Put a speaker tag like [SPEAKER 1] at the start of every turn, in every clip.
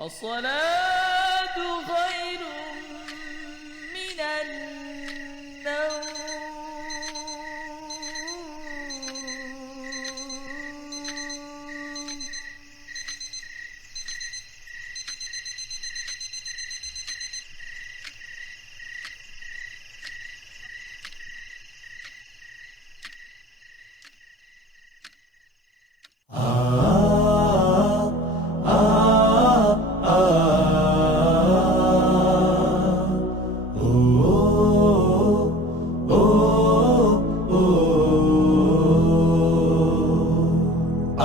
[SPEAKER 1] الصلاة خير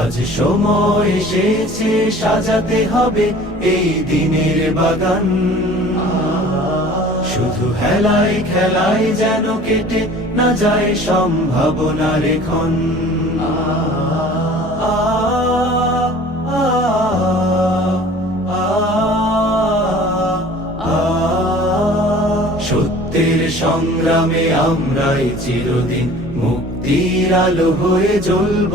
[SPEAKER 1] আজ সময় এসেছে সাজাতে হবে এই দিনের বাগান শুধু হেলাই খেলাই যেন কেটে না যায় সম্ভাবনা রেখন সত্যের সংগ্রামে আমরাই চিরদিন মুক্তির আলো হয়ে জ্বলব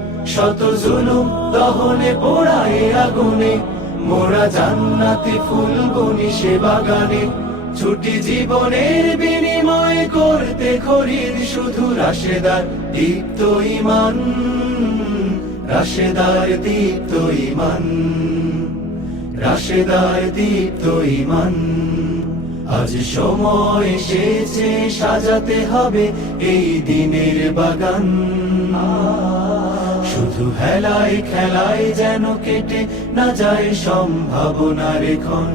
[SPEAKER 1] শত জুলুম দহনে পোড়ায় আগুনে মোরা জান্নাতি ফুলগুনি সে বাগানে ছুটি জীবনের বিনিময় করতে খরির শুধু রাশেদার দীপ্ত ইমান রাশেদার দীপ্ত ইমান রাশেদার দীপ্ত ইমান আজ সময় এসেছে সাজাতে হবে এই দিনের বাগান অবহেলায় খেলাই যেন কেটে না যায় সম্ভাবনার এখন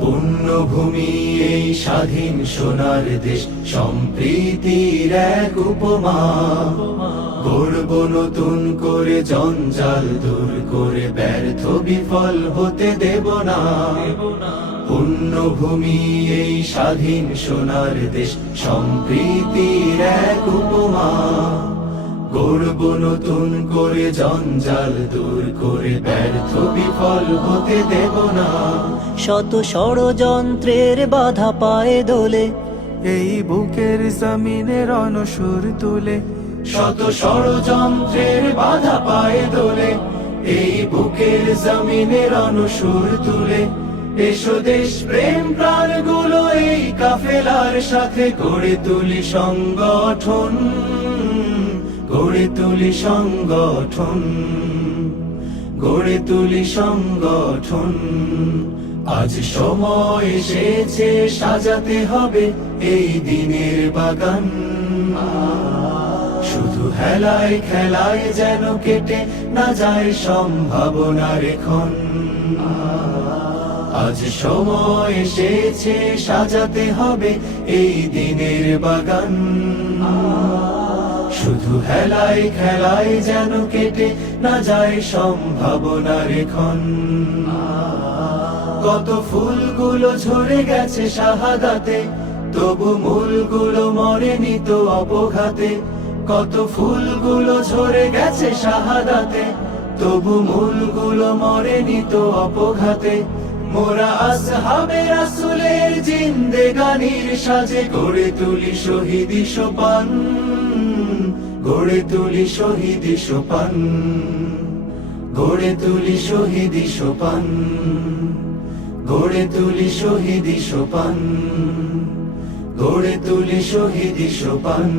[SPEAKER 1] পুণ্যভূমি এই স্বাধীন সোনার দেশ সম্প্রীতির এক উপমা গড়ব নতুন করে জঞ্জাল দূর করে ব্যর্থ বিফল হতে দেব না পুণ্যভূমি এই স্বাধীন সোনার দেশ সম্প্রীতির এক উপমা গড়ব নতুন করে জঞ্জাল দূর করে ব্যর্থ বিফল হতে দেব না শত ষড়যন্ত্রের বাধা পায়ে দোলে এই বুকের জমিনের অনসুর তুলে শত ষড়যন্ত্রের বাধা পায়ে দোলে এই বুকের জমিনের অনসুর তুলে এসো দেশ প্রেম প্রাণ এই কাফেলার সাথে গড়ে তুলি সংগঠন গড়ে তুলি সংগঠন গড়ে তুলি সংগঠন আজ সময় এসেছে সাজাতে হবে এই দিনের বাগান শুধু হেলায় খেলায় যেন কেটে না যায় সম্ভাবনার এখন আজ সময় এসেছে সাজাতে হবে এই দিনের বাগান শুধু হেলাই খেলাই যেন কেটে না যায় সম্ভাবনার ক্ষণ কত ফুলগুলো ঝরে গেছে শাহাদাতে তবু মূলগুলো মরে নিত অপঘাতে কত ফুলগুলো ঝরে গেছে শাহাদাতে তবু মূলগুলো মরে নিত অপঘাতে মোরা আসহাবে রাসুলের জিন্দেগানির সাজে গড়ে তুলি শহীদি সোপান গড়ে তুলি শহীদি সোপান গড়ে তুলি শহীদি সোপান গড়ে তুলি শহীদি সোপান গড়ে তুলি শহীদি সোপান